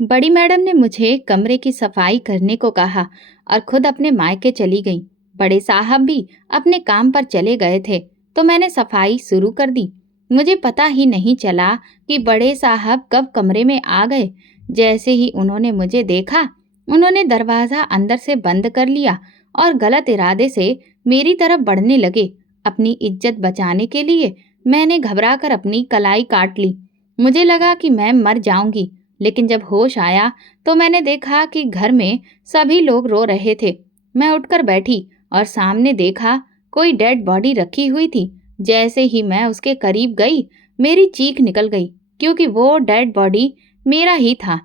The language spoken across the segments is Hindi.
बड़ी मैडम ने मुझे कमरे की सफाई करने को कहा और खुद अपने मायके चली गई। बड़े साहब भी अपने काम पर चले गए थे, तो मैंने सफाई शुरू कर दी। मुझे पता ही नहीं चला कि बड़े साहब कब कमरे में आ गए। जैसे ही उन्होंने मुझे देखा, उन्होंने दरवाज़ा अंदर से बंद कर लिया और गलत इरादे से मेरी तरफ बढ़ने लगे। अपनी इज्जत बचाने के लिए मैंने घबराकर अपनी कलाई काट ली। मुझे लगा कि मैं मर जाऊंगी, लेकिन जब होश आया तो मैंने देखा कि घर में सभी लोग रो रहे थे। मैं उठकर बैठी और सामने देखा कोई डेड बॉडी रखी हुई थी। जैसे ही मैं उसके करीब गई, मेरी चीख निकल गई, क्योंकि वो डेड बॉडी मेरा ही था।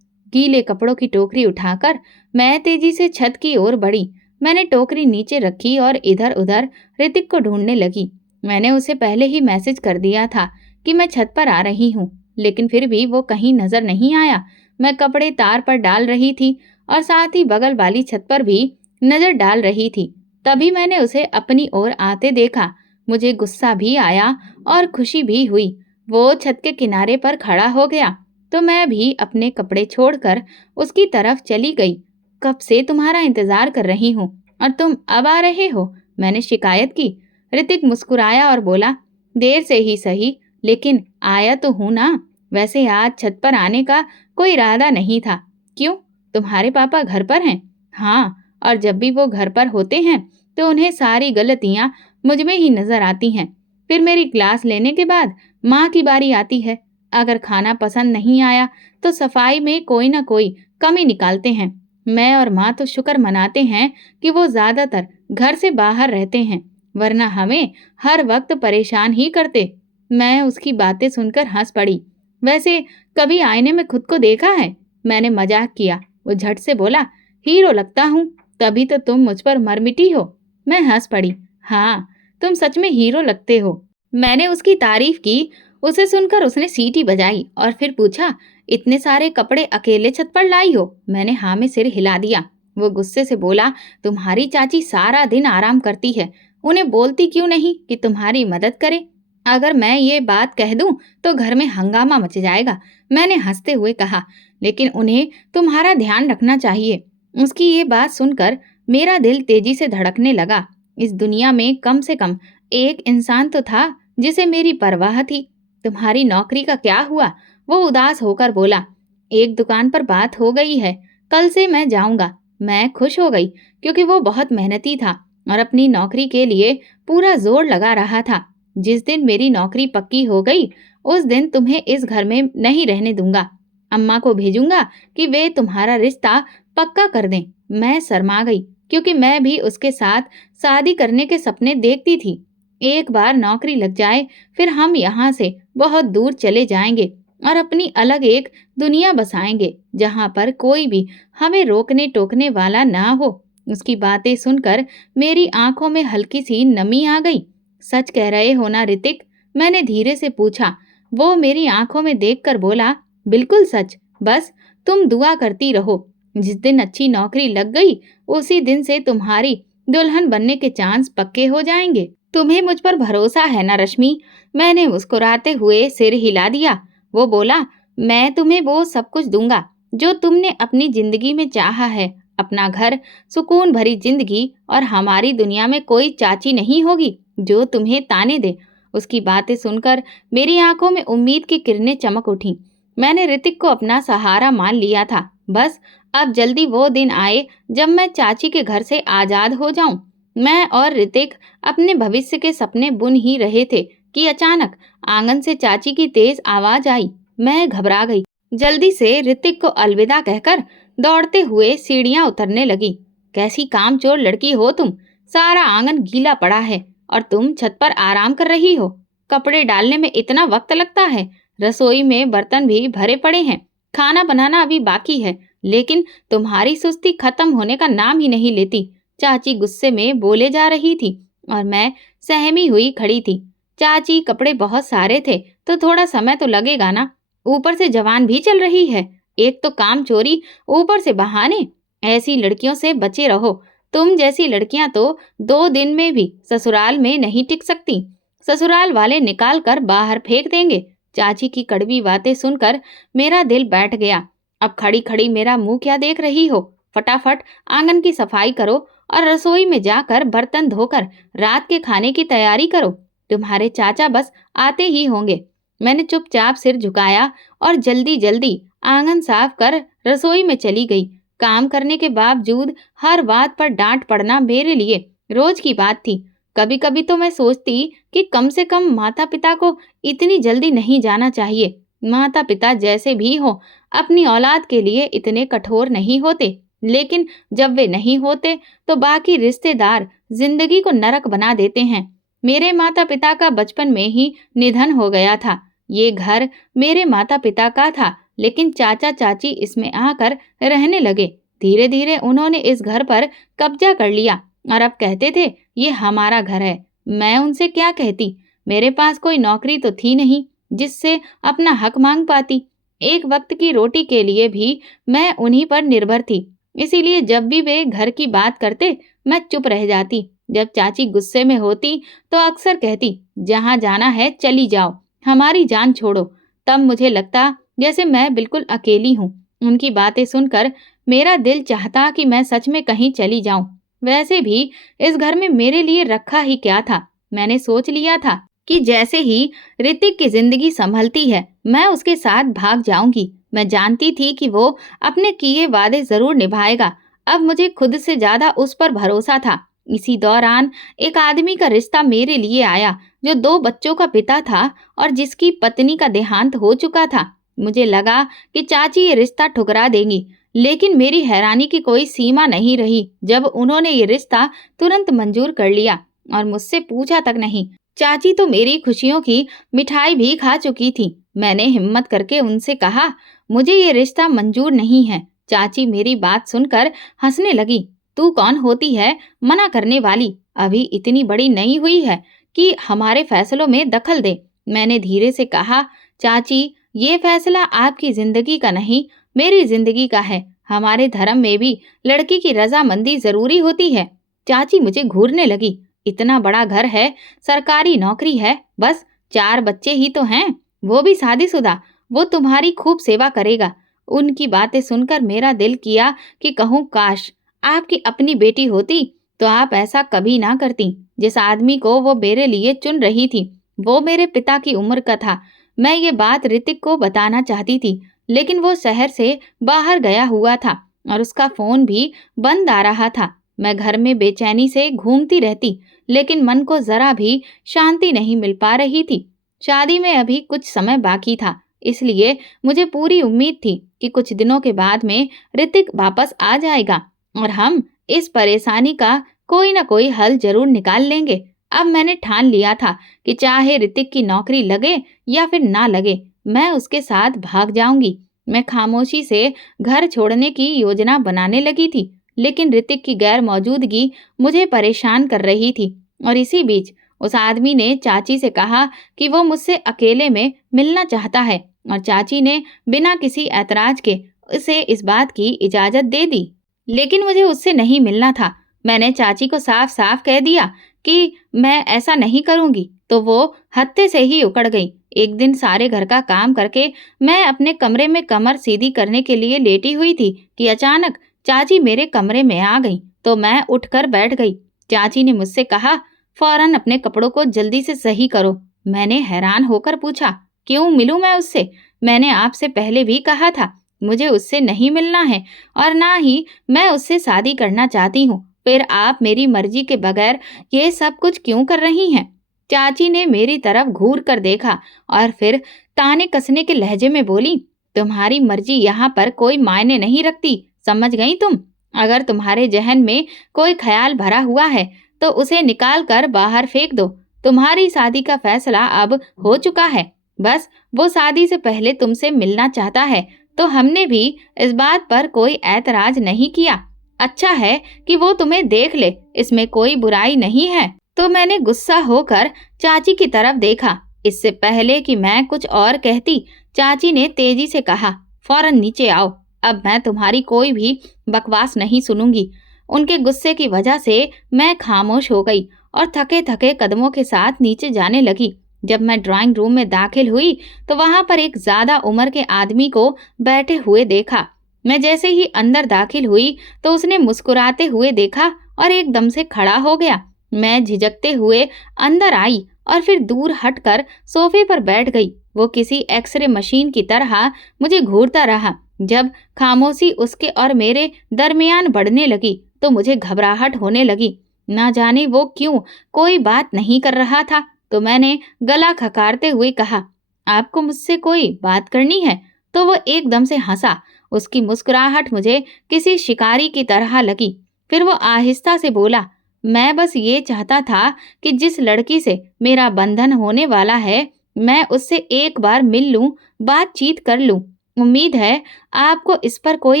गीले कपड़ों की टोकरी उठाकर मैं तेजी से छत की ओर बढ़ी। मैंने टोकरी नीचे रखी और इधर उधर ऋतिक को ढूंढने लगी। मैंने उसे पहले ही मैसेज कर दिया था कि मैं छत पर आ रही हूँ, लेकिन फिर भी वो कहीं नजर नहीं आया। मैं कपड़े तार पर डाल रही थी और साथ ही बगल वाली छत पर भी नजर डाल रही थी। तभी मैंने उसे अपनी ओर आते देखा। मुझे गुस्सा भी आया और खुशी भी हुई। वो छत के किनारे पर खड़ा हो गया, तो मैं भी अपने कपड़े छोड़कर उसकी तरफ चली गई। कब से तुम्हारा इंतजार कर रही हूँ और तुम अब आ रहे हो, मैंने शिकायत की। ऋतिक मुस्कुराया और बोला, देर से ही सही, लेकिन आया तो हूं ना। वैसे आज छत पर आने का कोई इरादा नहीं था। क्यों, तुम्हारे पापा घर पर हैं? हाँ, और जब भी वो घर पर होते हैं तो उन्हें सारी गलतियां मुझ में ही नजर आती हैं। फिर मेरी क्लास लेने के बाद माँ की बारी आती है। अगर खाना पसंद नहीं आया तो सफाई में कोई ना कोई कमी निकालते हैं। मैं और माँ तो शुक्र मनाते हैं कि वो ज्यादातर घर से बाहर रहते हैं, वरना हमें हर वक्त परेशान ही करते। मैं उसकी बातें सुनकर हंस पड़ी। वैसे कभी आईने में खुद को देखा है? मैंने मजाक किया। वो झट से बोला, हीरो लगता हूँ, तभी तो तुम मुझ पर मर मिटी हो। मैं हंस पड़ी। हाँ, तुम सच में हीरो लगते हो। मैंने उसकी तारीफ की। उसे सुनकर उसने सीटी बजाई और फिर पूछा, इतने सारे कपड़े अकेले छत पर लाई हो? मैंने हाँ में सिर हिला दिया। वो गुस्से से बोला, तुम्हारी चाची सारा दिन आराम करती है, उन्हें बोलती क्यों नहीं कि तुम्हारी मदद करे? अगर मैं ये बात कह दूं तो घर में हंगामा मच जाएगा। मैंने हंसते हुए कहा, लेकिन उन्हें तुम्हारा ध्यान रखना चाहिए। उसकी ये बात सुनकर मेरा दिल तेजी से धड़कने लगा। इस दुनिया में कम से कम एक इंसान तो था जिसे मेरी परवाह थी। तुम्हारी नौकरी का क्या हुआ? वो उदास होकर बोला, एक दुकान पर बात हो गई है, कल से मैं जाऊंगा। मैं खुश हो गई, क्योंकि वो बहुत मेहनती था और अपनी नौकरी के लिए पूरा जोर लगा रहा था। जिस दिन मेरी नौकरी पक्की हो गई, उस दिन तुम्हें इस घर में नहीं रहने दूंगा। अम्मा को भेजूंगा कि वे तुम्हारा रिश्ता पक्का कर दें। मैं शर्मा गई, क्योंकि मैं भी उसके साथ शादी करने के सपने देखती थी। एक बार नौकरी लग जाए, फिर हम यहाँ से बहुत दूर चले जाएंगे और अपनी अलग एक दुनिया बसाएंगे, जहाँ पर कोई भी हमें रोकने टोकने वाला ना हो। उसकी बातें सुनकर मेरी आंखों में हल्की सी नमी आ गई। सच कह रहे हो ना ऋतिक? मैंने धीरे से पूछा। वो मेरी आंखों में देखकर बोला, बिल्कुल सच, बस तुम दुआ करती रहो। जिस दिन अच्छी नौकरी लग गई, उसी दिन से तुम्हारी दुल्हन बनने के चांस पक्के हो जाएंगे। तुम्हें मुझ पर भरोसा है ना रश्मि? मैंने मुस्कुराते हुए सिर हिला दिया। वो बोला, मैं तुम्हें वो सब कुछ दूंगा जो तुमने अपनी जिंदगी में चाहा है। अपना घर, सुकून भरी जिंदगी, और हमारी दुनिया में कोई चाची नहीं होगी जो तुम्हें ताने दे। उसकी बातें सुनकर मेरी आंखों में उम्मीद की किरणें चमक उठी। मैंने ऋतिक को अपना सहारा मान लिया था। बस अब जल्दी वो दिन आए जब मैं चाची के घर से आजाद हो जाऊं। मैं और ऋतिक अपने भविष्य के सपने बुन ही रहे थे कि अचानक आंगन से चाची की तेज आवाज आई। मैं घबरा गई। जल्दी से ऋतिक को अलविदा कहकर दौड़ते हुए सीढ़ियां उतरने लगी। कैसी कामचोर लड़की हो तुम? सारा आंगन गीला पड़ा है और तुम छत पर आराम कर रही हो। कपड़े डालने में इतना वक्त लगता है? रसोई में बर्तन भी भरे पड़े हैं। खाना बनाना अभी बाकी है, लेकिन तुम्हारी सुस्ती खत्म होने का नाम ही नहीं लेती। चाची गुस्से में बोले जा रही थी और मैं सहमी हुई खड़ी थी। चाची, कपड़े बहुत सारे थे तो थोड़ा समय तो लगेगा ना। ऊपर से जवान भी चल रही है। एक तो काम चोरी, ऊपर से बहाने। ऐसी लड़कियों से बचे रहो। तुम जैसी लड़कियां तो 2 दिन में भी ससुराल में नहीं टिक सकती। ससुराल वाले निकाल कर बाहर फेंक देंगे। चाची की कड़वी बातें सुनकर मेरा दिल बैठ गया। अब खड़ी खड़ी मेरा मुंह क्या देख रही हो? फटाफट आंगन की सफाई करो और रसोई में जाकर बर्तन धोकर रात के खाने की तैयारी करो। तुम्हारे चाचा बस आते ही होंगे। मैंने चुपचाप सिर झुकाया और जल्दी जल्दी आंगन साफ कर रसोई में चली गई। काम करने के बावजूद हर बात पर डांट पड़ना मेरे लिए रोज की बात थी। कभी कभी तो मैं सोचती कि कम से कम माता पिता को इतनी जल्दी नहीं जाना चाहिए। माता पिता जैसे भी हो, अपनी औलाद के लिए इतने कठोर नहीं होते। लेकिन जब वे नहीं होते तो बाकी रिश्तेदार जिंदगी को नरक बना देते हैं। मेरे माता पिता का बचपन में ही निधन हो गया था। ये घर मेरे माता पिता का था, लेकिन चाचा चाची इसमें आकर रहने लगे। धीरे धीरे उन्होंने इस घर पर कब्जा कर लिया और अब कहते थे ये हमारा घर है। मैं उनसे क्या कहती? मेरे पास कोई नौकरी तो थी नहीं जिससे अपना हक मांग पाती। एक वक्त की रोटी के लिए भी मैं उन्हीं पर निर्भर थी। इसीलिए जब भी वे घर की बात करते मैं चुप रह जाती। जब चाची गुस्से में होती तो अक्सर कहती जहाँ जाना है चली जाओ, हमारी जान छोड़ो। तब मुझे लगता जैसे मैं बिल्कुल अकेली हूँ। उनकी बातें सुनकर मेरा दिल चाहता कि मैं सच में कहीं चली जाऊं। वैसे भी इस घर में मेरे लिए रखा ही क्या था। मैंने सोच लिया था कि जैसे ही ऋतिक की जिंदगी संभलती है मैं उसके साथ भाग जाऊंगी। मैं जानती थी कि वो अपने किए वादे जरूर निभाएगा। अब मुझे खुद से ज्यादा उस पर भरोसा था। इसी दौरान एक आदमी का रिश्ता मेरे लिए आया जो 2 बच्चों का पिता था और जिसकी पत्नी का देहांत हो चुका था। मुझे लगा कि चाची ये रिश्ता ठुकरा देंगी, लेकिन मेरी हैरानी की कोई सीमा नहीं रही जब उन्होंने ये रिश्ता तुरंत मंजूर कर लिया और मुझसे पूछा तक नहीं। चाची तो मेरी खुशियों की मिठाई भी खा चुकी थी। मैंने हिम्मत करके उनसे कहा मुझे ये रिश्ता मंजूर नहीं है। चाची मेरी बात सुनकर हंसने लगी। तू कौन होती है मना करने वाली? अभी इतनी बड़ी नहीं हुई है कि हमारे फैसलों में दखल दे। मैंने धीरे से कहा चाची ये फैसला आपकी जिंदगी का नहीं, मेरी जिंदगी का है। हमारे धर्म में भी लड़की की रजामंदी जरूरी होती है। चाची मुझे घूरने लगी। इतना बड़ा घर है, सरकारी नौकरी है, बस 4 बच्चे ही तो हैं, वो भी शादीशुदा। वो तुम्हारी खूब सेवा करेगा। उनकी बातें सुनकर मेरा दिल किया कि कहूँ काश आपकी अपनी बेटी होती तो आप ऐसा कभी ना करती। जिस आदमी को वो मेरे लिए चुन रही थी वो मेरे पिता की उम्र का था। मैं ये बात ऋतिक को बताना चाहती थी, लेकिन वो शहर से बाहर गया हुआ था और उसका फोन भी बंद आ रहा था। मैं घर में बेचैनी से घूमती रहती, लेकिन मन को जरा भी शांति नहीं मिल पा रही थी। शादी में अभी कुछ समय बाकी था, इसलिए मुझे पूरी उम्मीद थी कि कुछ दिनों के बाद में ऋतिक वापस आ जाएगा और हम इस परेशानी का कोई ना कोई हल जरूर निकाल लेंगे। अब मैंने ठान लिया था कि चाहे ऋतिक की नौकरी लगे या फिर ना लगे, मैं उसके साथ भाग जाऊंगी। मैं खामोशी से घर छोड़ने की योजना बनाने लगी थी, लेकिन ऋतिक की गैर मौजूदगी मुझे परेशान कर रही थी। और इसी बीच उस आदमी ने चाची से कहा कि वो मुझसे अकेले में मिलना चाहता है और चाची ने बिना किसी ऐतराज के उसे इस बात की इजाजत दे दी। लेकिन मुझे उससे नहीं मिलना था। मैंने चाची को साफ साफ कह दिया कि मैं ऐसा नहीं करूंगी, तो वो हत्थे से ही उकड़ गई। एक दिन सारे घर का काम करके मैं अपने कमरे में कमर सीधी करने के लिए लेटी हुई थी कि अचानक चाची मेरे कमरे में आ गई, तो मैं उठकर बैठ गई। चाची ने मुझसे कहा फौरन अपने कपड़ों को जल्दी से सही करो। मैंने हैरान होकर पूछा क्यों मिलूं मैं उससे? मैंने आपसे पहले भी कहा था मुझे उससे नहीं मिलना है और ना ही मैं उससे शादी करना चाहती हूँ। फिर आप मेरी मर्जी के बगैर ये सब कुछ क्यों कर रही हैं? चाची ने मेरी तरफ घूर कर देखा और फिर ताने कसने के लहजे में बोली तुम्हारी मर्जी यहाँ पर कोई मायने नहीं रखती, समझ गई तुम? अगर तुम्हारे जहन में कोई ख्याल भरा हुआ है तो उसे निकाल कर बाहर फेंक दो। तुम्हारी शादी का फैसला अब हो चुका है। बस वो शादी से पहले तुमसे मिलना चाहता है, तो हमने भी इस बात पर कोई ऐतराज नहीं किया। अच्छा है कि वो तुम्हें देख ले, इसमें कोई बुराई नहीं है। तो मैंने गुस्सा होकर चाची की तरफ देखा। इससे पहले कि मैं कुछ और कहती, चाची ने तेजी से कहा फौरन नीचे आओ, अब मैं तुम्हारी कोई भी बकवास नहीं सुनूंगी। उनके गुस्से की वजह से मैं खामोश हो गई और थके थके कदमों के साथ नीचे जाने लगी। जब मैं ड्राइंग रूम में दाखिल हुई तो वहां पर एक ज्यादा उम्र के आदमी को बैठे हुए देखा। मैं जैसे ही अंदर दाखिल हुई तो उसने मुस्कुराते हुए देखा और एकदम से खड़ा हो गया। मैं झिझकते हुए अंदर आई और फिर दूर हटकर सोफे पर बैठ गई। वो किसी एक्सरे मशीन की तरह मुझे घूरता रहा। जब खामोशी उसके और मेरे दरमियान बढ़ने लगी तो मुझे घबराहट होने लगी। ना जाने वो क्यों कोई बात नहीं कर रहा था। तो मैंने गला खकारते हुए कहा, आपको मुझसे कोई बात करनी है? तो वो एकदम से हंसा। उसकी मुस्कुराहट मुझे किसी शिकारी की तरह लगी। फिर वो आहिस्ता से बोला, मैं बस ये चाहता था कि जिस लड़की से मेरा बंधन होने वाला है मैं उससे एक बार मिल लूं, बातचीत कर लूं। उम्मीद है आपको इस पर कोई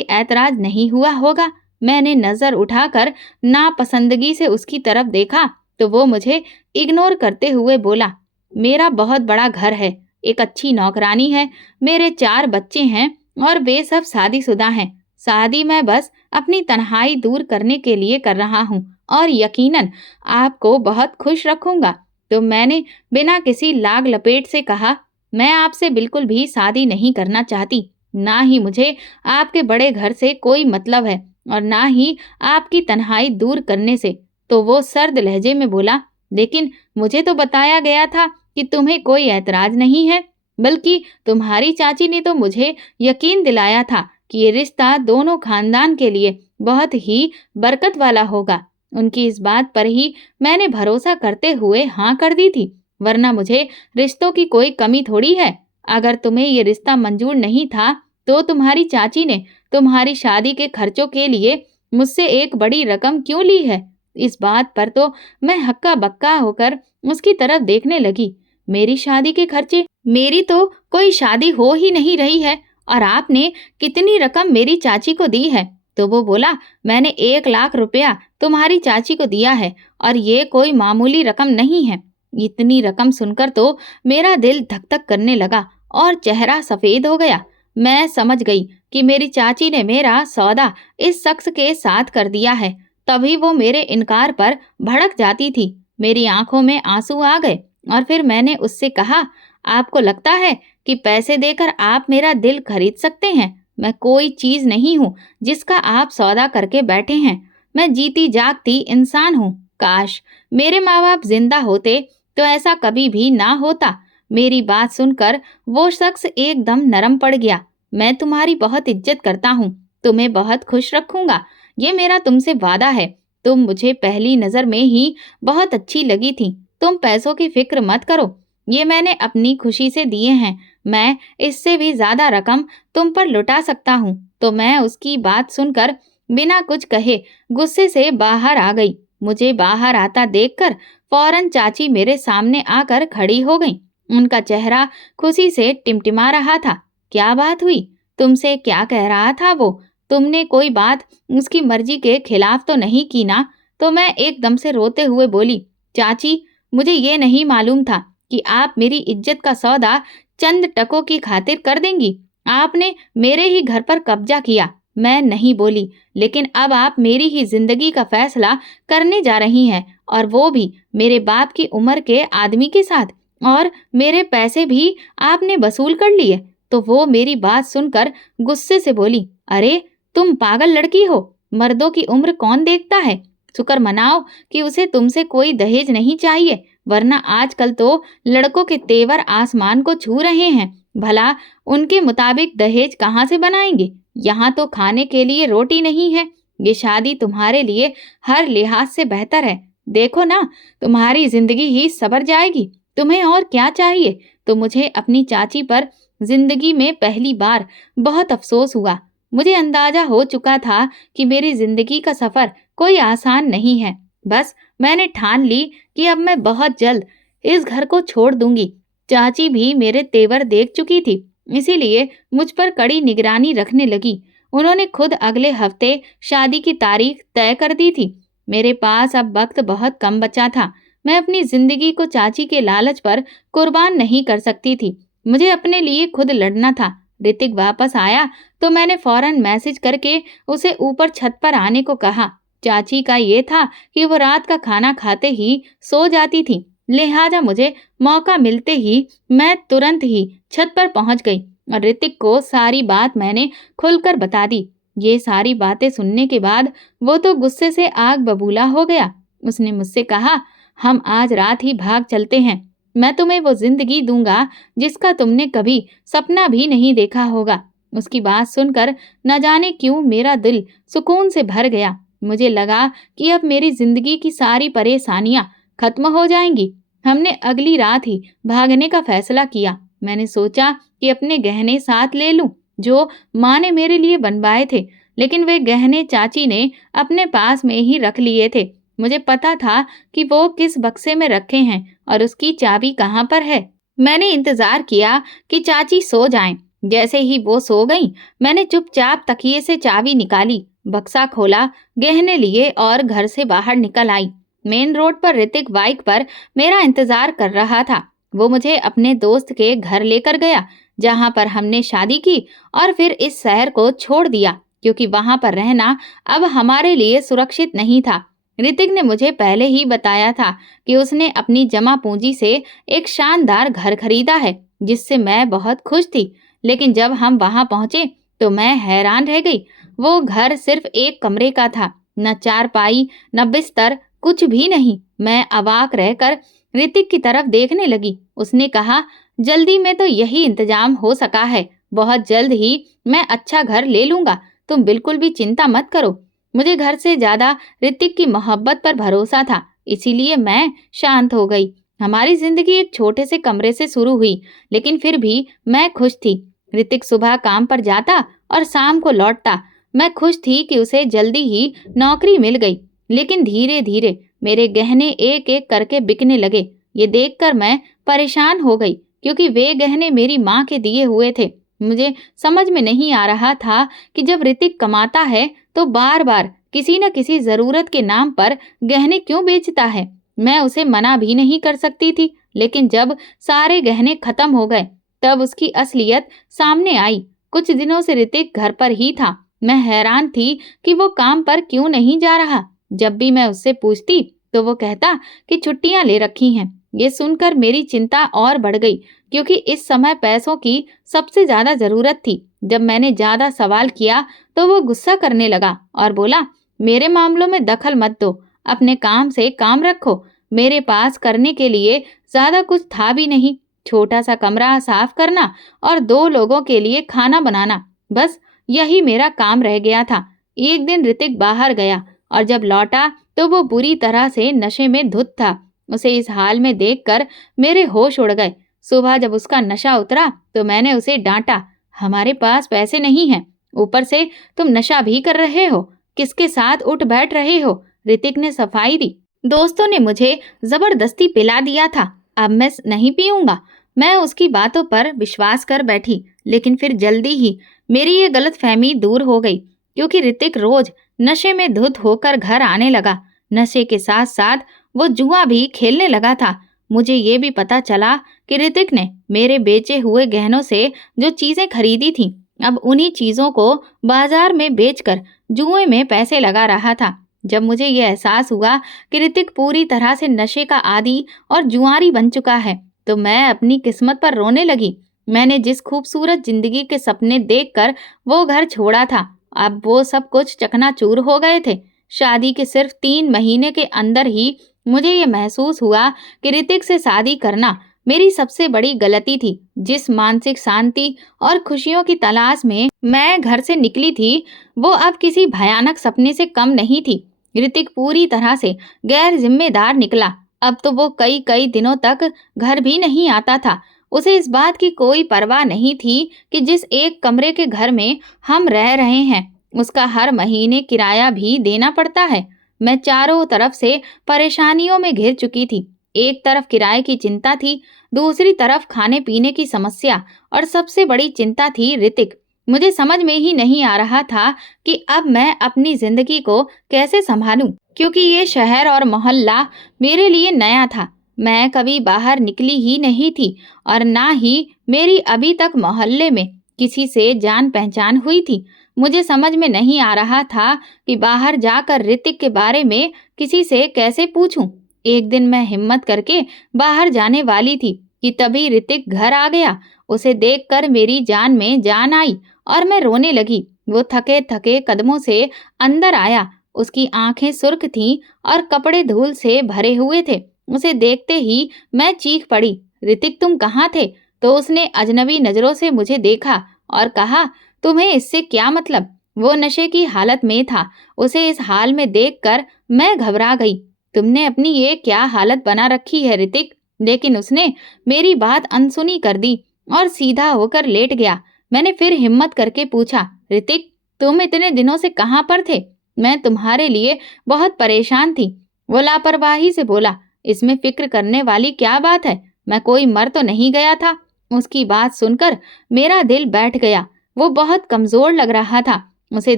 ऐतराज नहीं हुआ होगा। मैंने नजर उठाकर नापसंदगी से उसकी तरफ देखा तो वो मुझे इग्नोर करते हुए बोला, मेरा बहुत बड़ा घर है, एक अच्छी नौकरानी है, मेरे 4 बच्चे हैं और वे सब शादीशुदा हैं। शादी मैं बस अपनी तन्हाई दूर करने के लिए कर रहा हूँ और यकीनन आपको बहुत खुश रखूंगा। तो मैंने बिना किसी लाग लपेट से कहा, मैं आपसे बिल्कुल भी शादी नहीं करना चाहती। ना ही मुझे आपके बड़े घर से कोई मतलब है और ना ही आपकी तन्हाई दूर करने से। तो वो सर्द लहजे में बोला, लेकिन मुझे तो बताया गया था कि तुम्हें कोई ऐतराज नहीं है, बल्कि तुम्हारी चाची ने तो मुझे यकीन दिलाया था कि ये रिश्ता दोनों खानदान के लिए बहुत ही बरकत वाला होगा। उनकी इस बात पर ही मैंने भरोसा करते हुए हाँ कर दी थी, वरना मुझे रिश्तों की कोई कमी थोड़ी है। अगर तुम्हें ये रिश्ता मंजूर नहीं था तो तुम्हारी चाची ने तुम्हारी शादी के खर्चों के लिए मुझसे एक बड़ी रकम क्यों ली है? इस बात पर तो मैं हक्का बक्का होकर उसकी तरफ देखने लगी। मेरी शादी के खर्चे? मेरी तो कोई शादी हो ही नहीं रही है और आपने कितनी रकम मेरी चाची को दी है? तो वो बोला, मैंने 1 लाख रुपया तुम्हारी चाची को दिया है और ये कोई मामूली रकम नहीं है। इतनी रकम सुनकर तो मेरा दिल धक धक करने लगा और चेहरा सफेद हो गया। मैं समझ गई कि मेरी चाची ने मेरा सौदा इस शख्स के साथ कर दिया है। तभी वो मेरे इनकार पर भड़क जाती थी। मेरी आंखों में आंसू आ गए और फिर मैंने उससे कहा, आपको लगता है कि पैसे देकर आप मेरा दिल खरीद सकते हैं? मैं कोई चीज नहीं हूँ जिसका आप सौदा करके बैठे हैं। मैं जीती जागती इंसान हूँ। काश मेरे माँ बाप जिंदा होते तो ऐसा कभी भी ना होता। मेरी बात सुनकर वो शख्स एकदम नरम पड़ गया। मैं तुम्हारी बहुत इज्जत करता हूँ, तुम्हें बहुत खुश रखूंगा, ये मेरा तुमसे वादा है। तुम मुझे पहली नजर में ही बहुत अच्छी लगी थी। तुम पैसों की फिक्र मत करो, ये मैंने अपनी खुशी से दिए हैं। मैं इससे भी ज्यादा रकम तुम पर लुटा सकता हूँ। तो मैं उसकी बात सुनकर बिना कुछ कहे गुस्से से बाहर आ गई। मुझे बाहर आता देखकर फौरन चाची मेरे सामने आकर खड़ी हो गई। उनका चेहरा खुशी से टिमटिमा रहा था। क्या बात हुई? तुमसे क्या कह रहा था वो? तुमने कोई बात उसकी मर्जी के खिलाफ तो नहीं की ना? तो मैं एकदम से रोते हुए बोली, चाची, मुझे ये नहीं मालूम था कि आप मेरी इज्जत का सौदा चंद टकों की खातिर कर देंगी। आपने मेरे ही घर पर कब्जा किया। मैं नहीं बोली, लेकिन अब आप मेरी ही जिंदगी का फैसला करने जा रही हैं और वो भी मेरे बाप की उम्र के आदमी के साथ, और मेरे पैसे भी आपने वसूल कर लिए। तो वो मेरी बात सुनकर गुस्से से बोली, अरे तुम पागल लड़की हो, मर्दों की उम्र कौन देखता है? शुक्र मनाओ कि उसे तुमसे कोई दहेज नहीं चाहिए, वरना आजकल तो लड़कों के तेवर आसमान को छू रहे हैं। भला उनके मुताबिक दहेज कहाँ से बनाएंगे? यहाँ तो खाने के लिए रोटी नहीं है। ये शादी तुम्हारे लिए हर लिहाज से बेहतर है। देखो ना, तुम्हारी जिंदगी ही सवर जाएगी। तुम्हें और क्या चाहिए? तो मुझे अपनी चाची पर जिंदगी में पहली बार बहुत अफसोस हुआ। मुझे अंदाजा हो चुका था कि मेरी जिंदगी का सफर कोई आसान नहीं है। बस मैंने ठान ली कि अब मैं बहुत जल्द इस घर को छोड़ दूंगी। चाची भी मेरे तेवर देख चुकी थी, इसीलिए मुझ पर कड़ी निगरानी रखने लगी। उन्होंने खुद अगले हफ्ते शादी की तारीख तय कर दी थी। मेरे पास अब वक्त बहुत कम बचा था। मैं अपनी जिंदगी को चाची के लालच पर कुर्बान नहीं कर सकती थी। मुझे अपने लिए खुद लड़ना था। ऋतिक वापस आया तो मैंने फौरन मैसेज करके उसे ऊपर छत पर आने को कहा। चाची का ये था कि वो रात का खाना खाते ही सो जाती थी। लिहाजा मुझे मौका मिलते ही मैं तुरंत ही छत पर पहुंच गई और ऋतिक को सारी बात मैंने खुलकर बता दी। ये सारी बातें सुनने के बाद वो तो गुस्से से आग बबूला हो गया। उसने मुझसे कहा, हम आज रात ही भाग चलते हैं। मैं तुम्हें वो जिंदगी दूंगा जिसका तुमने कभी सपना भी नहीं देखा होगा। उसकी बात सुनकर न जाने क्यों मेरा दिल सुकून से भर गया। मुझे लगा कि अब मेरी जिंदगी की सारी परेशानियां खत्म हो जाएंगी। हमने अगली रात ही भागने का फैसला किया। मैंने सोचा कि अपने गहने साथ ले लूं जो माँ ने मेरे लिए बनवाए थे, लेकिन वे गहने चाची ने अपने पास में ही रख लिए थे। मुझे पता था कि वो किस बक्से में रखे हैं और उसकी चाबी कहाँ पर है। मैंने इंतजार किया कि चाची सो जाएं। जैसे ही वो सो गईं, मैंने चुपचाप तकिए से चाबी निकाली, बक्सा खोला, गहने लिए और घर से बाहर निकल आई। मेन रोड पर ऋतिक बाइक पर मेरा इंतजार कर रहा था। वो मुझे अपने दोस्त के घर लेकर गया जहां पर हमने शादी की और फिर इस शहर को छोड़ दिया क्योंकि वहां पर रहना अब हमारे लिए सुरक्षित नहीं था। ऋतिक ने मुझे पहले ही बताया था कि उसने अपनी जमा पूंजी से एक शानदार घर खरीदा है, जिससे मैं बहुत खुश थी। लेकिन जब हम वहां पहुंचे तो मैं हैरान रह गई। वो घर सिर्फ एक कमरे का था, न चारपाई न बिस्तर, कुछ भी नहीं। मैं अवाक रहकर ऋतिक की तरफ देखने लगी। उसने कहा, जल्दी में तो यही इंतजाम हो सका है, बहुत जल्द ही मैं अच्छा घर ले लूंगा, तुम बिल्कुल भी चिंता मत करो। मुझे घर से ज्यादा ऋतिक की मोहब्बत पर भरोसा था, इसीलिए मैं शांत हो गई। हमारी जिंदगी एक छोटे से कमरे से शुरू हुई, लेकिन फिर भी मैं खुश थी। ऋतिक सुबह काम पर जाता और शाम को लौटता। मैं खुश थी कि उसे जल्दी ही नौकरी मिल गई। लेकिन धीरे धीरे मेरे गहने एक एक करके बिकने लगे। ये देखकर मैं परेशान हो गई क्योंकि वे गहने मेरी माँ के दिए हुए थे। मुझे समझ में नहीं आ रहा था कि जब ऋतिक कमाता है तो बार बार किसी न किसी जरूरत के नाम पर गहने क्यों बेचता है। मैं उसे मना भी नहीं कर सकती थी, लेकिन जब सारे गहने खत्म हो गए तब उसकी असलियत सामने आई। कुछ दिनों से ऋतिक घर पर ही था। मैं हैरान थी कि वो काम पर क्यों नहीं जा रहा। जब भी मैं उससे पूछती तो वो कहता कि छुट्टियां ले रखी हैं। ये सुनकर मेरी चिंता और बढ़ गई क्योंकि इस समय पैसों की सबसे ज्यादा जरूरत थी। जब मैंने ज्यादा सवाल किया तो वो गुस्सा करने लगा और बोला, मेरे मामलों में दखल मत दो, अपने काम से काम रखो। मेरे पास करने के लिए ज्यादा कुछ था भी नहीं, छोटा सा कमरा साफ करना और 2 लोगों के लिए खाना बनाना, बस यही मेरा काम रह गया था। एक दिन ऋतिक बाहर गया और जब लौटा तो वो बुरी तरह से नशे में धुत था। उसे इस हाल में देखकर मेरे होश उड़ गए। सुबह जब उसका नशा उतरा तो मैंने उसे डांटा, हमारे पास पैसे नहीं हैं, ऊपर से तुम नशा भी कर रहे हो, किसके साथ उठ बैठ रहे हो। ऋतिक ने सफाई दी, दोस्तों ने मुझे जबरदस्ती पिला दिया था, अब मैं नहीं पीऊंगा। मैं उसकी बातों पर विश्वास कर बैठी, लेकिन फिर जल्दी ही मेरी ये गलतफहमी दूर हो गई क्योंकि ऋतिक रोज नशे में धुत होकर घर आने लगा। नशे के साथ साथ वो जुआ भी खेलने लगा था। मुझे ये भी पता चला कि ऋतिक ने मेरे बेचे हुए गहनों से जो चीजें खरीदी थी, अब उन्हीं चीजों को बाजार में बेचकर जुए में पैसे लगा रहा था। जब मुझे ये एहसास हुआ कि ऋतिक पूरी तरह से नशे का आदी और जुआरी बन चुका है तो मैं अपनी किस्मत पर रोने लगी। मैंने जिस खूबसूरत जिंदगी के सपने देखकर वो घर छोड़ा था, अब वो सब कुछ चकनाचूर हो गए थे। शादी के सिर्फ 3 महीने के अंदर ही मुझे ये महसूस हुआ कि ऋतिक से शादी करना मेरी सबसे बड़ी गलती थी। जिस मानसिक शांति और खुशियों की तलाश में मैं घर से निकली थी, वो अब किसी भयानक सपने से कम नहीं थी। ऋतिक पूरी तरह से गैर जिम्मेदार निकला। अब तो वो कई कई दिनों तक घर भी नहीं आता था। उसे इस बात की कोई परवाह नहीं थी कि जिस एक कमरे के घर में हम रह रहे हैं उसका हर महीने किराया भी देना पड़ता है। मैं चारों तरफ से परेशानियों में घिर चुकी थी। एक तरफ किराए की चिंता थी, दूसरी तरफ खाने पीने की समस्या और सबसे बड़ी चिंता थी ऋतिक। मुझे समझ में ही नहीं आ रहा था कि अब मैं अपनी जिंदगी को कैसे संभालूं, क्योंकि ये शहर और मोहल्ला मेरे लिए नया था। मैं कभी बाहर निकली ही नहीं थी और ना ही मेरी अभी तक मोहल्ले में किसी से जान पहचान हुई थी। मुझे समझ में नहीं आ रहा था कि बाहर जाकर ऋतिक के बारे में किसी से कैसे पूछूं। एक दिन मैं हिम्मत करके बाहर जाने वाली थी कि तभी ऋतिक घर आ गया। उसे देखकर मेरी जान में जान आई और मैं रोने लगी। वो थके थके कदमों से अंदर आया। उसकी आंखें सुर्ख थीं और कपड़े धूल से भरे हुए थे। उसे देखते ही मैं चीख पड़ी, ऋतिक तुम कहाँ थे? तो उसने अजनबी नजरों से मुझे देखा और कहा, तुम्हें इससे क्या मतलब? वो नशे की हालत में था। उसे इस हाल में देखकर मैं घबरा गई। तुमने अपनी ये क्या हालत बना रखी है ऋतिक? लेकिन उसने मेरी बात अनसुनी कर दी और सीधा होकर लेट गया। मैंने फिर हिम्मत करके पूछा, ऋतिक तुम इतने दिनों से कहाँ पर थे? मैं तुम्हारे लिए बहुत परेशान थी। वो लापरवाही से बोला, इसमें फिक्र करने वाली क्या बात है? मैं कोई मर तो नहीं गया था। उसकी बात सुनकर मेरा दिल बैठ गया। वो बहुत कमजोर लग रहा था। उसे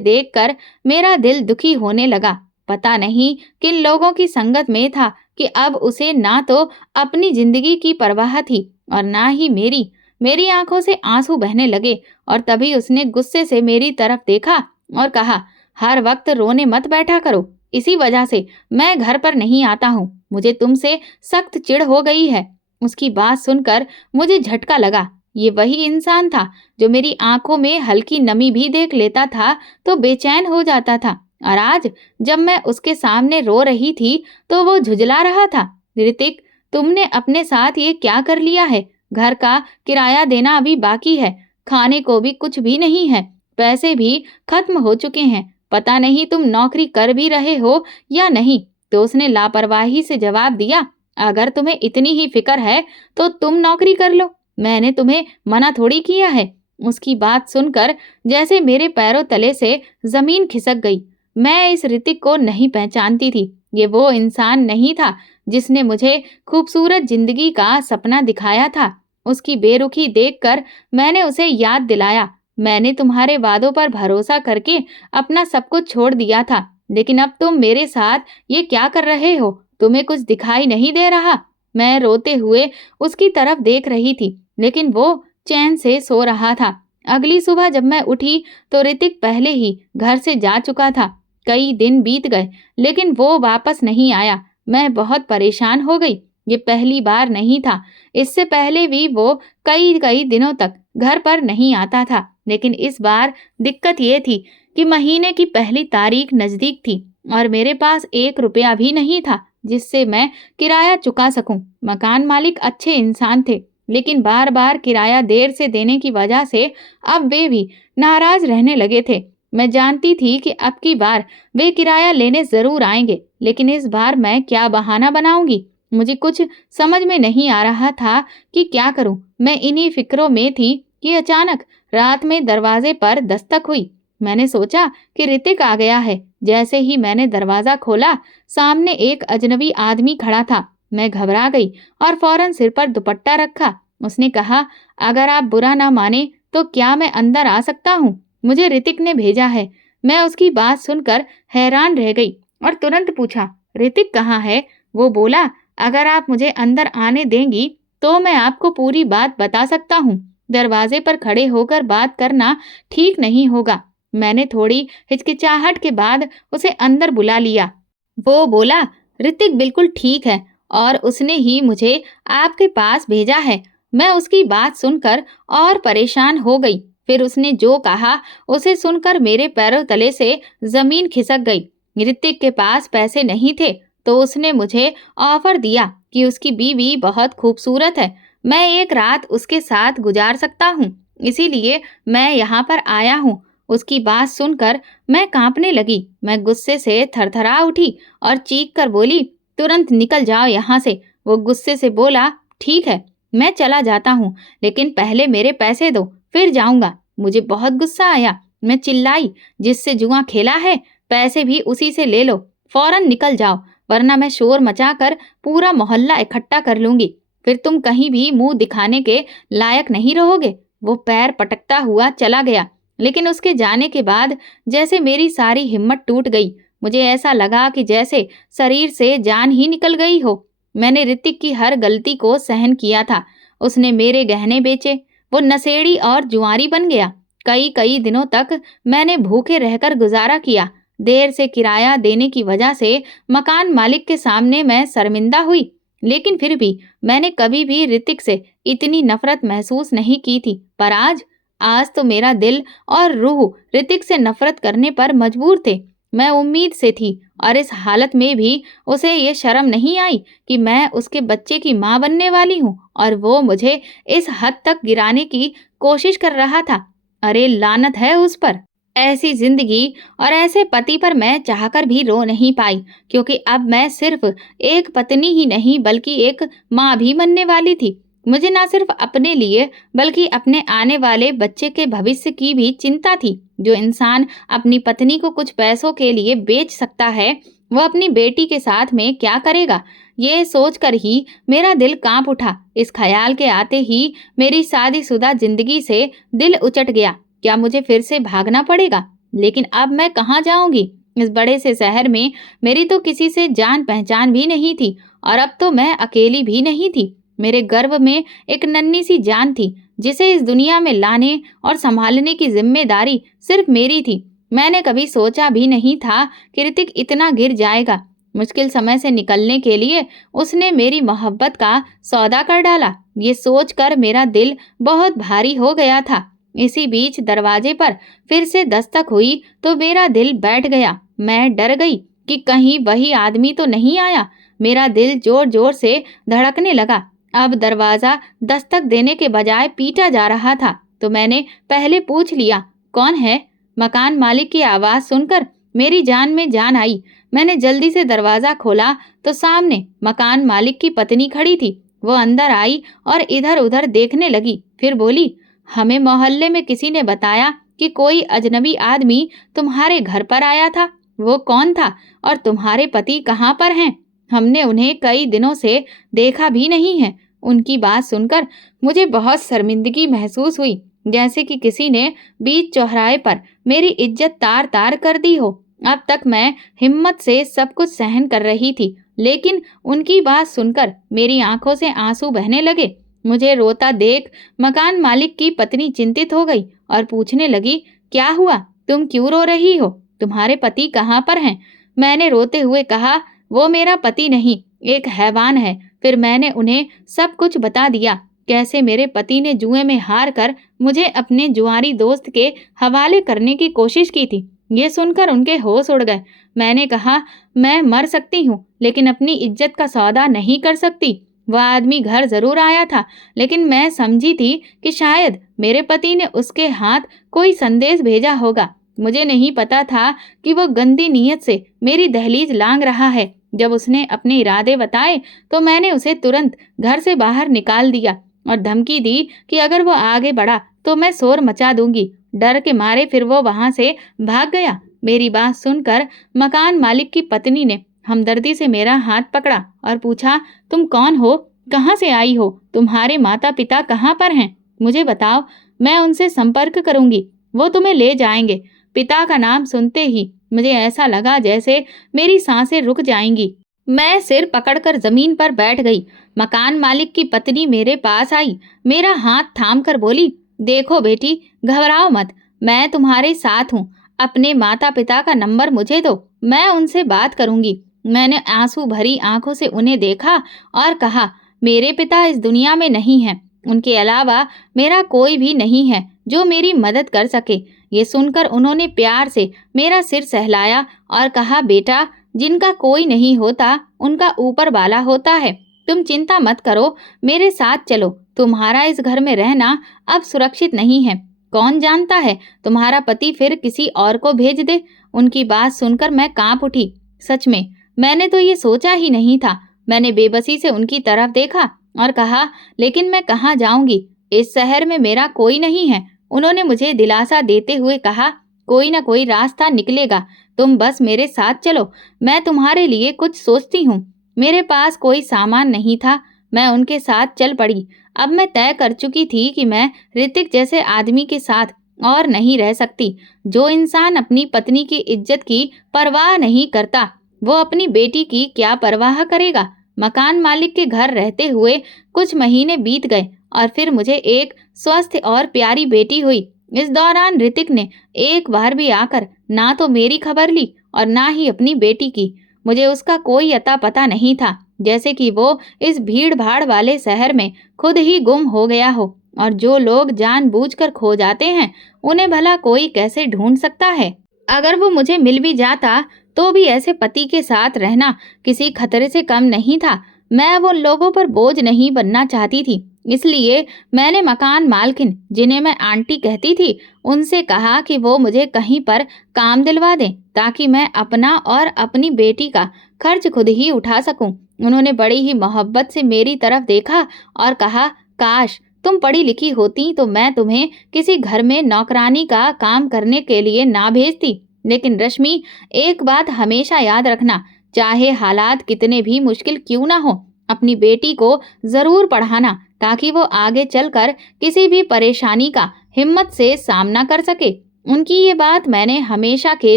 देखकर मेरा दिल दुखी होने लगा। पता नहीं किन लोगों की संगत में था कि अब उसे ना तो अपनी जिंदगी की परवाह थी और ना ही मेरी। मेरी आंखों से आंसू बहने लगे और तभी उसने गुस्से से मेरी तरफ देखा और कहा, हर वक्त रोने मत बैठा करो। इसी वजह से मैं घर पर नहीं आता हूँ। मुझे तुमसे सख्त चिढ़ हो गई है। उसकी बात सुनकर मुझे झटका लगा। ये वही इंसान था जो मेरी आंखों में हल्की नमी भी देख लेता था तो बेचैन हो जाता था, और आज जब मैं उसके सामने रो रही थी तो वो झुंझला रहा था। ऋतिक तुमने अपने साथ ये क्या कर लिया है? घर का किराया देना अभी बाकी है, खाने को भी कुछ भी नहीं है, पैसे भी खत्म हो चुके हैं। पता नहीं तुम नौकरी कर भी रहे हो या नहीं। तो उसने लापरवाही से जवाब दिया, अगर तुम्हें इतनी ही फिक्र है तो तुम नौकरी कर लो, मैंने तुम्हें मना थोड़ी किया है। उसकी बात सुनकर जैसे मेरे पैरों तले से जमीन खिसक गई। मैं इस ऋतिक को नहीं पहचानती थी। ये वो इंसान नहीं था जिसने मुझे खूबसूरत जिंदगी का सपना दिखाया था। उसकी बेरुखी देखकर मैंने उसे याद दिलाया, मैंने तुम्हारे वादों पर भरोसा करके अपना सब कुछ छोड़ दिया था, लेकिन अब तुम मेरे साथ ये क्या कर रहे हो? तुम्हें कुछ दिखाई नहीं दे रहा? मैं रोते हुए उसकी तरफ देख रही थी, लेकिन वो चैन से सो रहा था। अगली सुबह जब मैं उठी तो ऋतिक पहले ही घर से जा चुका था। कई दिन बीत गए लेकिन वो वापस नहीं आया। मैं बहुत परेशान हो गई। ये पहली बार नहीं था, इससे पहले भी वो कई कई दिनों तक घर पर नहीं आता था, लेकिन इस बार दिक्कत ये थी कि महीने की पहली तारीख नजदीक थी और मेरे पास 1 रुपया भी नहीं था जिससे मैं किराया चुका सकूं। मकान मालिक अच्छे इंसान थे, लेकिन बार बार किराया देर से देने की वजह से अब वे भी नाराज रहने लगे थे। मैं जानती थी कि अब की बार वे किराया लेने जरूर आएंगे, लेकिन इस बार मैं क्या बहाना बनाऊंगी? मुझे कुछ समझ में नहीं आ रहा था कि क्या करूं। मैं इन्हीं फिक्रों में थी कि अचानक रात में दरवाजे पर दस्तक हुई। मैंने सोचा कि ऋतिक आ गया है। जैसे ही मैंने दरवाजा खोला, सामने एक अजनबी आदमी खड़ा था। मैं घबरा गई और फौरन सिर पर दुपट्टा रखा। उसने कहा, अगर आप बुरा ना माने तो क्या मैं अंदर आ सकता हूँ? मुझे ऋतिक ने भेजा है। मैं उसकी बात सुनकर हैरान रह गई और तुरंत पूछा, ऋतिक कहाँ है? वो बोला, अगर आप मुझे अंदर आने देंगी तो मैं आपको पूरी बात बता सकता हूँ। दरवाजे पर खड़े होकर बात करना ठीक नहीं होगा। मैंने थोड़ी हिचकिचाहट के बाद उसे अंदर बुला लिया। वो बोला, ऋतिक बिल्कुल ठीक है और उसने ही मुझे आपके पास भेजा है। मैं उसकी बात सुनकर और परेशान हो गई। फिर उसने जो कहा उसे सुनकर मेरे पैरों तले से जमीन खिसक गई। ऋतिक के पास पैसे नहीं थे तो उसने मुझे ऑफर दिया कि उसकी बीवी बहुत खूबसूरत है, मैं एक रात उसके साथ गुजार सकता हूँ, इसीलिए मैं यहाँ पर आया हूँ। उसकी बात सुनकर मैं कांपने लगी। मैं गुस्से से थरथरा उठी और चीख कर बोली, तुरंत निकल जाओ यहाँ से। वो गुस्से से बोला, ठीक है मैं चला जाता हूँ, लेकिन पहले मेरे पैसे दो, फिर जाऊंगा। मुझे बहुत गुस्सा आया। मैं चिल्लाई, जिससे जुआ खेला है पैसे भी उसी से ले लो, फौरन निकल जाओ, वरना मैं शोर मचाकर पूरा मोहल्ला इकट्ठा कर लूंगी, फिर तुम कहीं भी मुंह दिखाने के लायक नहीं रहोगे। वो पैर पटकता हुआ चला गया, लेकिन उसके जाने के बाद जैसे मेरी सारी हिम्मत टूट गई। मुझे ऐसा लगा कि जैसे शरीर से जान ही निकल गई हो। मैंने ऋतिक की हर गलती को सहन किया था। उसने मेरे गहने बेचे, वो नशेड़ी और जुआरी बन गया। कई कई दिनों तक मैंने भूखे रहकर गुजारा किया। देर से किराया देने की वजह से मकान मालिक के सामने मैं शर्मिंदा हुई, लेकिन फिर भी मैंने कभी भी ऋतिक से इतनी नफरत महसूस नहीं की थी। पर आज आज तो मेरा दिल और रूह ऋतिक से नफरत करने पर मजबूर थे। मैं उम्मीद से थी और इस हालत में भी उसे ये शर्म नहीं आई कि मैं उसके बच्चे की माँ बनने वाली हूँ और वो मुझे इस हद तक गिराने की कोशिश कर रहा था। अरे लानत है उस पर। ऐसी जिंदगी और ऐसे पति पर मैं चाहकर भी रो नहीं पाई, क्योंकि अब मैं सिर्फ एक पत्नी ही नहीं बल्कि एक माँ भी बनने वाली थी। मुझे ना सिर्फ अपने लिए बल्कि अपने आने वाले बच्चे के भविष्य की भी चिंता थी। जो इंसान अपनी पत्नी को कुछ पैसों के लिए बेच सकता है, वो अपनी बेटी के साथ में क्या करेगा, ये सोचकर ही मेरा दिल कांप उठा। इस ख्याल के आते ही मेरी शादीशुदा जिंदगी से दिल उचट गया। क्या मुझे फिर से भागना पड़ेगा? लेकिन अब मैं कहाँ जाऊंगी? इस बड़े से शहर में मेरी तो किसी से जान पहचान भी नहीं थी और अब तो मैं अकेली भी नहीं थी। मेरे गर्भ में एक नन्ही सी जान थी जिसे इस दुनिया में लाने और संभालने की जिम्मेदारी सिर्फ मेरी थी। मैंने कभी सोचा भी नहीं था कि ऋतिक इतना गिर जाएगा। मुश्किल समय से निकलने के लिए उसने मेरी मोहब्बत का सौदा कर डाला। ये सोचकर मेरा दिल बहुत भारी हो गया था। इसी बीच दरवाजे पर फिर से दस्तक हुई तो मेरा दिल बैठ गया। मैं डर गई कि कहीं वही आदमी तो नहीं आया। मेरा दिल जोर जोर से धड़कने लगा। अब दरवाजा दस्तक देने के बजाय पीटा जा रहा था, तो मैंने पहले पूछ लिया, कौन है? मकान मालिक की आवाज सुनकर मेरी जान में जान आई। मैंने जल्दी से दरवाजा खोला तो सामने मकान मालिक की पत्नी खड़ी थी। वो अंदर आई और इधर उधर देखने लगी, फिर बोली, हमें मोहल्ले में किसी ने बताया कि कोई अजनबी आदमी तुम्हारे घर पर आया था। वो कौन था और तुम्हारे पति कहाँ पर हैं? हमने उन्हें कई दिनों से देखा भी नहीं है। उनकी बात सुनकर मुझे बहुत शर्मिंदगी महसूस हुई, जैसे कि किसी ने बीच चौराहे पर मेरी इज्जत तार तार कर दी हो। अब तक मैं हिम्मत से सब कुछ सहन कर रही थी, लेकिन उनकी बात सुनकर मेरी आंखों से आंसू बहने लगे। मुझे रोता देख मकान मालिक की पत्नी चिंतित हो गई और पूछने लगी, क्या हुआ? तुम क्यों रो रही हो? तुम्हारे पति कहाँ पर हैं? मैंने रोते हुए कहा, वो मेरा पति नहीं, एक हैवान है। फिर मैंने उन्हें सब कुछ बता दिया, कैसे मेरे पति ने जुए में हार कर मुझे अपने जुआरी दोस्त के हवाले करने की कोशिश की थी। ये सुनकर उनके होश उड़ गए। मैंने कहा, मैं मर सकती हूँ लेकिन अपनी इज्जत का सौदा नहीं कर सकती। वह आदमी घर जरूर आया था, लेकिन मैं समझी थी कि शायद मेरे पति ने उसके हाथ कोई संदेश भेजा होगा। मुझे नहीं पता था कि वो गंदी नीयत से मेरी दहलीज लांघ रहा है। जब उसने अपने इरादे बताए तो मैंने उसे तुरंत घर से बाहर निकाल दिया और धमकी दी कि अगर वो आगे बढ़ा तो मैं शोर मचा दूंगी। डर के मारे फिर वो वहां से भाग गया। मेरी बात सुनकर मकान मालिक की पत्नी ने हमदर्दी से मेरा हाथ पकड़ा और पूछा, तुम कौन हो? कहाँ से आई हो? तुम्हारे माता पिता कहाँ पर हैं? मुझे बताओ, मैं उनसे संपर्क करूंगी, वो तुम्हें ले जाएंगे। पिता का नाम सुनते ही मुझे ऐसा लगा जैसे मेरी सांसें रुक जाएंगी। मैं सिर पकड़कर जमीन पर बैठ गई। मकान मालिक की पत्नी मेरे पास आई, मेरा हाथ थाम कर बोली, देखो बेटी, घबराओ मत, मैं तुम्हारे साथ हूँ। अपने माता पिता का नंबर मुझे दो, मैं उनसे बात करूंगी। मैंने आंसू भरी आंखों से उन्हें देखा और कहा, मेरे पिता इस दुनिया में नहीं हैं। उनके अलावा मेरा कोई भी नहीं है जो मेरी मदद कर सके। ये सुनकर उन्होंने प्यार से मेरा सिर सहलाया और कहा, बेटा, जिनका कोई नहीं होता उनका ऊपर वाला होता है। तुम चिंता मत करो, मेरे साथ चलो। तुम्हारा इस घर में रहना अब सुरक्षित नहीं है। कौन जानता है तुम्हारा पति फिर किसी और को भेज दे। उनकी बात सुनकर मैं कांप उठी। सच में मैंने तो ये सोचा ही नहीं था। मैंने बेबसी से उनकी तरफ देखा और कहा, लेकिन मैं कहाँ जाऊंगी? इस शहर में मेरा कोई नहीं है। उन्होंने मुझे दिलासा देते हुए कहा, कोई ना कोई रास्ता निकलेगा, तुम बस मेरे साथ चलो, मैं तुम्हारे लिए कुछ सोचती हूँ। मेरे पास कोई सामान नहीं था। मैं उनके साथ चल पड़ी। अब मैं तय कर चुकी थी कि मैं ऋतिक जैसे आदमी के साथ और नहीं रह सकती। जो इंसान अपनी पत्नी की इज्जत की परवाह नहीं करता, वो अपनी बेटी की क्या परवाह करेगा। मकान मालिक के घर रहते हुए कुछ महीने बीत गए और फिर मुझे एक स्वस्थ और प्यारी बेटी हुई। इस दौरान ऋतिक ने एक बार भी आकर ना तो मेरी खबर ली और ना ही अपनी बेटी की। मुझे उसका कोई अता पता नहीं था, जैसे कि वो इस भीड़ भाड़ वाले शहर में खुद ही गुम हो गया हो। और जो लोग जानबूझकर खो जाते हैं, उन्हें भला कोई कैसे ढूंढ सकता है। अगर वो मुझे मिल भी जाता तो भी ऐसे पति के साथ रहना किसी खतरे से कम नहीं था। मैं अब उन लोगों पर बोझ नहीं बनना चाहती थी। इसलिए मैंने मकान मालकिन, जिन्हें मैं आंटी कहती थी, उनसे कहा कि वो मुझे कहीं पर काम दिलवा दें ताकि मैं अपना और अपनी बेटी का खर्च खुद ही उठा सकूं। उन्होंने बड़ी ही मोहब्बत से मेरी तरफ देखा और कहा, काश तुम पढ़ी लिखी होती तो मैं तुम्हें किसी घर में नौकरानी का काम करने के लिए ना भेजती। लेकिन रश्मि, एक बात हमेशा याद रखना, चाहे हालात कितने भी मुश्किल क्यों ना हो, अपनी बेटी को जरूर पढ़ाना ताकि वो आगे चलकर किसी भी परेशानी का हिम्मत से सामना कर सके। उनकी ये बात मैंने हमेशा के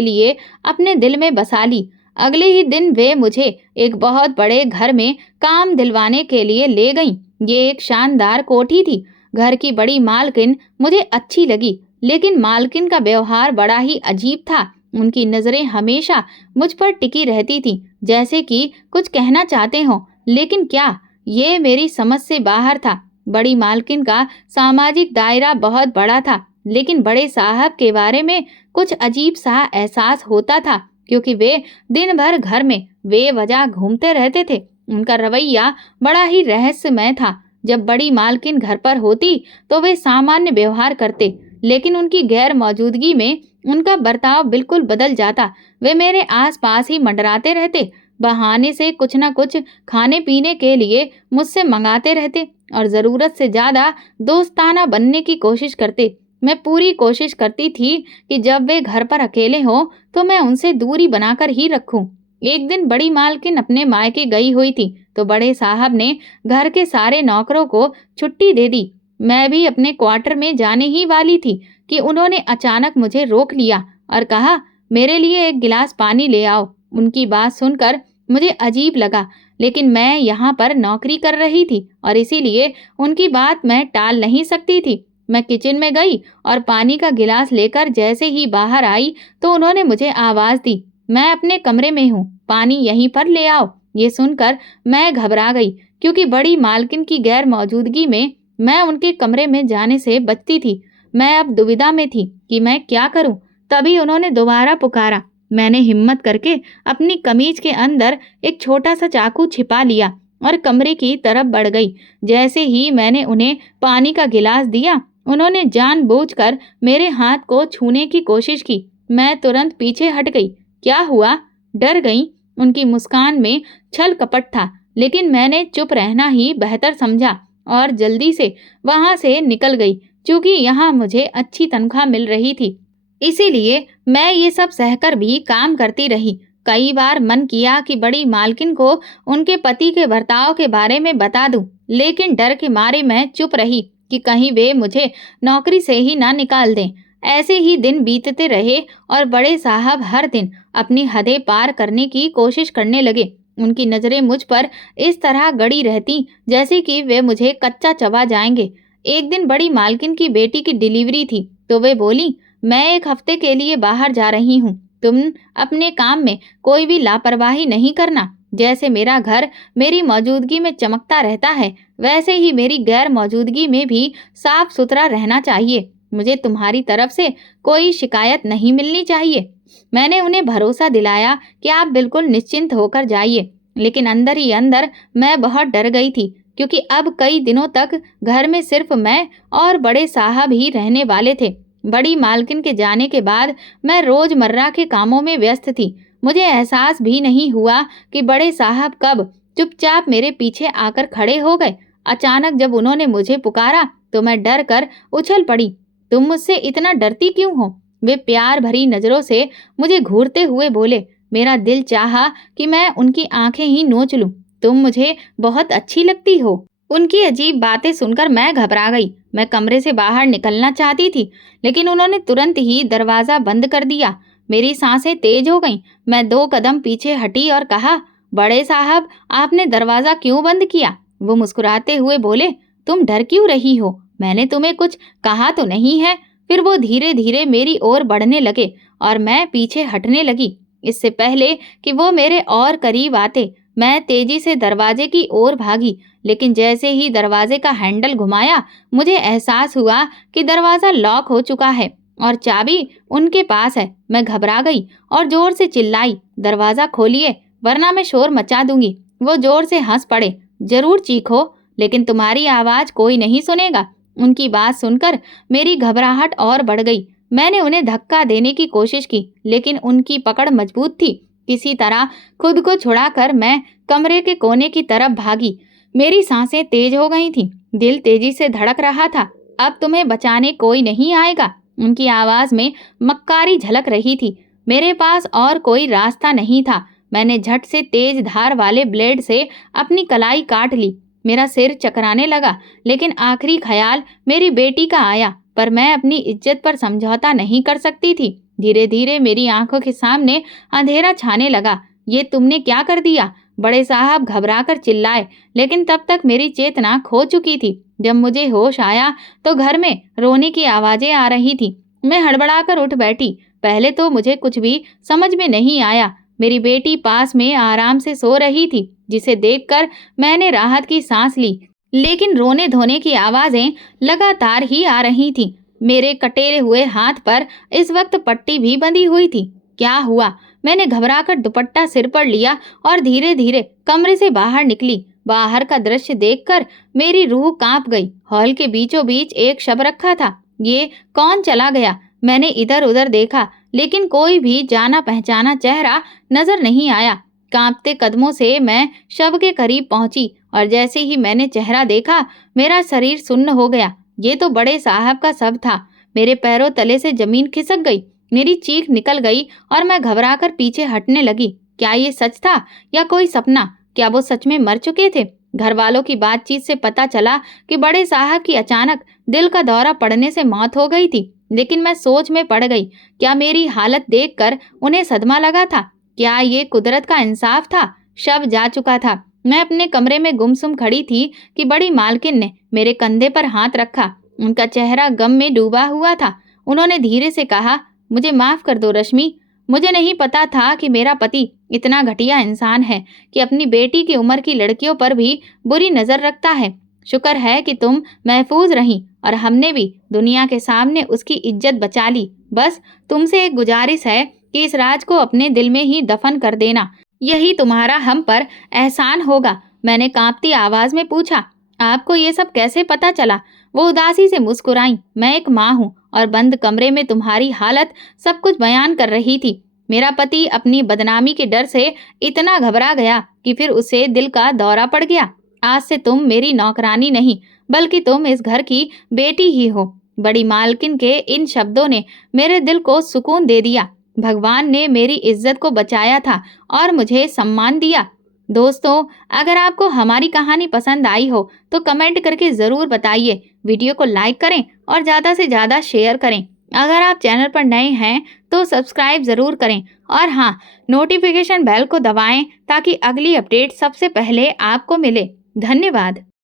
लिए अपने दिल में बसा ली। अगले ही दिन वे मुझे एक बहुत बड़े घर में काम दिलवाने के लिए ले गईं। ये एक शानदार कोठी थी। घर की बड़ी मालकिन मुझे अच्छी लगी, लेकिन मालकिन का व्यवहार बड़ा ही अजीब था। उनकी नजरें हमेशा मुझ पर टिकी रहती थी, जैसे कि कुछ कहना चाहते हों, लेकिन क्या, ये मेरी समझ से बाहर था। बड़ी मालकिन का सामाजिक दायरा बहुत बड़ा था, लेकिन बड़े साहब के बारे में कुछ अजीब सा एहसास होता था, क्योंकि वे दिन भर घर में बेवजह घूमते रहते थे। उनका रवैया बड़ा ही रहस्यमय था। जब बड़ी मालकिन घर पर होती तो वे सामान्य व्यवहार करते, लेकिन उनकी गैर मौजूदगी में उनका बर्ताव बिल्कुल बदल जाता। वे मेरे आसपास ही मंडराते रहते, बहाने से कुछ न कुछ खाने पीने के लिए मुझसे मंगाते रहते और ज़रूरत से ज़्यादा दोस्ताना बनने की कोशिश करते। मैं पूरी कोशिश करती थी कि जब वे घर पर अकेले हों तो मैं उनसे दूरी बनाकर ही रखूं। एक दिन बड़ी मालकिन अपने मायके गई हुई थी, तो बड़े साहब ने घर के सारे नौकरों को छुट्टी दे दी। मैं भी अपने क्वार्टर में जाने ही वाली थी कि उन्होंने अचानक मुझे रोक लिया और कहा, मेरे लिए एक गिलास पानी ले आओ। उनकी बात सुनकर मुझे अजीब लगा, लेकिन मैं यहाँ पर नौकरी कर रही थी और इसीलिए उनकी बात मैं टाल नहीं सकती थी। मैं किचन में गई और पानी का गिलास लेकर जैसे ही बाहर आई तो उन्होंने मुझे आवाज़ दी, मैं अपने कमरे में हूँ, पानी यहीं पर ले आओ। ये सुनकर मैं घबरा गई, क्योंकि बड़ी मालकिन की गैर मौजूदगी में मैं उनके कमरे में जाने से बचती थी। मैं अब दुविधा में थी कि मैं क्या करूं। तभी उन्होंने दोबारा पुकारा। मैंने हिम्मत करके अपनी कमीज के अंदर एक छोटा सा चाकू छिपा लिया और कमरे की तरफ बढ़ गई। जैसे ही मैंने उन्हें पानी का गिलास दिया, उन्होंने जानबूझकर मेरे हाथ को छूने की कोशिश की। मैं तुरंत पीछे हट गई। क्या हुआ? डर गई? उनकी मुस्कान में छल कपट था, लेकिन मैंने चुप रहना ही बेहतर समझा और जल्दी से वहां से निकल गई। क्योंकि यहाँ मुझे अच्छी तनख्वाह मिल रही थी, इसीलिए मैं ये सब सहकर भी काम करती रही। कई बार मन किया कि बड़ी मालकिन को उनके पति के बर्ताव के बारे में बता दूं, लेकिन डर के मारे मैं चुप रही कि कहीं वे मुझे नौकरी से ही ना निकाल दें। ऐसे ही दिन बीतते रहे और बड़े साहब हर दिन अपनी हदें पार करने की कोशिश करने लगे। उनकी नज़रें मुझ पर इस तरह गड़ी रहती जैसे कि वे मुझे कच्चा चबा जाएंगे। एक दिन बड़ी मालकिन की बेटी की डिलीवरी थी, तो वे बोली, मैं एक हफ्ते के लिए बाहर जा रही हूँ, तुम अपने काम में कोई भी लापरवाही नहीं करना। जैसे मेरा घर मेरी मौजूदगी में चमकता रहता है, वैसे ही मेरी गैर मौजूदगी में भी साफ सुथरा रहना चाहिए। मुझे तुम्हारी तरफ से कोई शिकायत नहीं मिलनी चाहिए। मैंने उन्हें भरोसा दिलाया कि आप बिल्कुल निश्चिंत होकर जाइए, लेकिन अंदर ही अंदर मैं बहुत डर गई थी, क्योंकि अब कई दिनों तक घर में सिर्फ मैं और बड़े साहब ही रहने वाले थे। बड़ी मालकिन के जाने के बाद मैं रोजमर्रा के कामों में व्यस्त थी। मुझे एहसास भी नहीं हुआ कि बड़े साहब कब चुपचाप मेरे पीछे आकर खड़े हो गए। अचानक जब उन्होंने मुझे पुकारा तो मैं डर कर उछल पड़ी। तुम मुझसे इतना डरती क्यों हो? वे प्यार भरी नजरों से मुझे घूरते हुए बोले। मेरा दिल चाहा कि मैं उनकी आंखें ही नोच लूं। तुम मुझे बहुत अच्छी लगती हो। उनकी अजीब बातें सुनकर मैं घबरा गई। मैं कमरे से बाहर निकलना चाहती थी, लेकिन उन्होंने तुरंत ही दरवाज़ा बंद कर दिया। मेरी सांसें तेज हो गईं। मैं 2 कदम पीछे हटी और कहा, बड़े साहब, आपने दरवाज़ा क्यों बंद किया? वो मुस्कुराते हुए बोले, तुम डर क्यों रही हो? मैंने तुम्हें कुछ कहा तो नहीं है। फिर वो धीरे धीरे मेरी ओर बढ़ने लगे और मैं पीछे हटने लगी। इससे पहले कि वो मेरे और करीब आते, मैं तेजी से दरवाजे की ओर भागी, लेकिन जैसे ही दरवाजे का हैंडल घुमाया, मुझे एहसास हुआ कि दरवाज़ा लॉक हो चुका है और चाबी उनके पास है। मैं घबरा गई और जोर से चिल्लाई, दरवाज़ा खोलिए वरना मैं शोर मचा दूंगी। वो जोर से हंस पड़े, जरूर चीखो, लेकिन तुम्हारी आवाज़ कोई नहीं सुनेगा। उनकी बात सुनकर मेरी घबराहट और बढ़ गई। मैंने उन्हें धक्का देने की कोशिश की, लेकिन उनकी पकड़ मजबूत थी। किसी तरह खुद को छुड़ाकर मैं कमरे के कोने की तरफ भागी। मेरी सांसें तेज हो गई थीं, दिल तेजी से धड़क रहा था। अब तुम्हें बचाने कोई नहीं आएगा, उनकी आवाज में मक्कारी झलक रही थी। मेरे पास और कोई रास्ता नहीं था। मैंने झट से तेज धार वाले ब्लेड से अपनी कलाई काट ली। मेरा सिर चकराने लगा, लेकिन आखिरी ख्याल मेरी बेटी का आया, पर मैं अपनी इज्जत पर समझौता नहीं कर सकती थी। धीरे धीरे मेरी आंखों के सामने अंधेरा छाने लगा। ये तुमने क्या कर दिया? बड़े साहब घबराकर चिल्लाए, लेकिन तब तक मेरी चेतना खो चुकी थी। जब मुझे होश आया तो घर में रोने की आवाजें आ रही थी। मैं हड़बड़ाकर उठ बैठी। पहले तो मुझे कुछ भी समझ में नहीं आया। मेरी बेटी पास में आराम से सो रही थी, जिसे देखकर मैंने राहत की सांस ली, लेकिन रोने धोने की आवाजें लगातार ही आ रही थीं। मेरे कटे हुए हाथ पर इस वक्त पट्टी भी बंधी हुई थी। क्या हुआ? मैंने घबराकर दुपट्टा सिर पर लिया और धीरे धीरे कमरे से बाहर निकली। बाहर का दृश्य देखकर मेरी रूह कांप गई। हॉल के बीचों बीच एक शव रखा था। ये कौन चला गया? मैंने इधर उधर देखा, लेकिन कोई भी जाना पहचाना चेहरा नजर नहीं आया। कांपते कदमों से मैं शव के करीब पहुंची और जैसे ही मैंने चेहरा देखा, मेरा शरीर सुन्न हो गया। ये तो बड़े साहब का शव था। मेरे पैरों तले से जमीन खिसक गई, मेरी चीख निकल गई और मैं घबराकर पीछे हटने लगी। क्या ये सच था या कोई सपना? क्या वो सच में मर चुके थे? घर वालों की बातचीत से पता चला कि बड़े साहब की अचानक दिल का दौरा पड़ने से मौत हो गई थी, लेकिन मैं सोच में पड़ गई। क्या मेरी हालत देखकर उन्हें सदमा लगा था? क्या ये कुदरत का इंसाफ था? शव जा चुका था। मैं अपने कमरे में गुमसुम खड़ी थी कि बड़ी मालकिन ने मेरे कंधे पर हाथ रखा। उनका चेहरा गम में डूबा हुआ था। उन्होंने धीरे से कहा, मुझे माफ कर दो रश्मि। मुझे नहीं पता था कि मेरा पति इतना घटिया इंसान है कि अपनी बेटी की उम्र की लड़कियों पर भी बुरी नजर रखता है। शुक्र है कि तुम महफूज रहीं और हमने भी दुनिया के सामने उसकी इज्जत बचा ली। बस तुमसे एक गुजारिश है कि इस राज को अपने दिल में ही दफन कर देना। यही तुम्हारा हम पर एहसान होगा। मैंने कांपती आवाज में पूछा, आपको ये सब कैसे पता चला? वो उदासी से मुस्कुराई। मैं एक माँ हूँ और बंद कमरे में तुम्हारी हालत सब कुछ बयान कर रही थी। मेरा पति अपनी बदनामी के डर से इतना घबरा गया कि फिर उसे दिल का दौरा पड़ गया। आज से तुम मेरी नौकरानी नहीं, बल्कि तुम इस घर की बेटी ही हो। बड़ी मालकिन के इन शब्दों ने मेरे दिल को सुकून दे दिया। भगवान ने मेरी इज्जत को बचाया था और मुझे सम्मान दिया। दोस्तों, अगर आपको हमारी कहानी पसंद आई हो तो कमेंट करके ज़रूर बताइए। वीडियो को लाइक करें और ज़्यादा से ज़्यादा शेयर करें। अगर आप चैनल पर नए हैं तो सब्सक्राइब ज़रूर करें और हाँ, नोटिफिकेशन बेल को दबाएं ताकि अगली अपडेट सबसे पहले आपको मिले। धन्यवाद।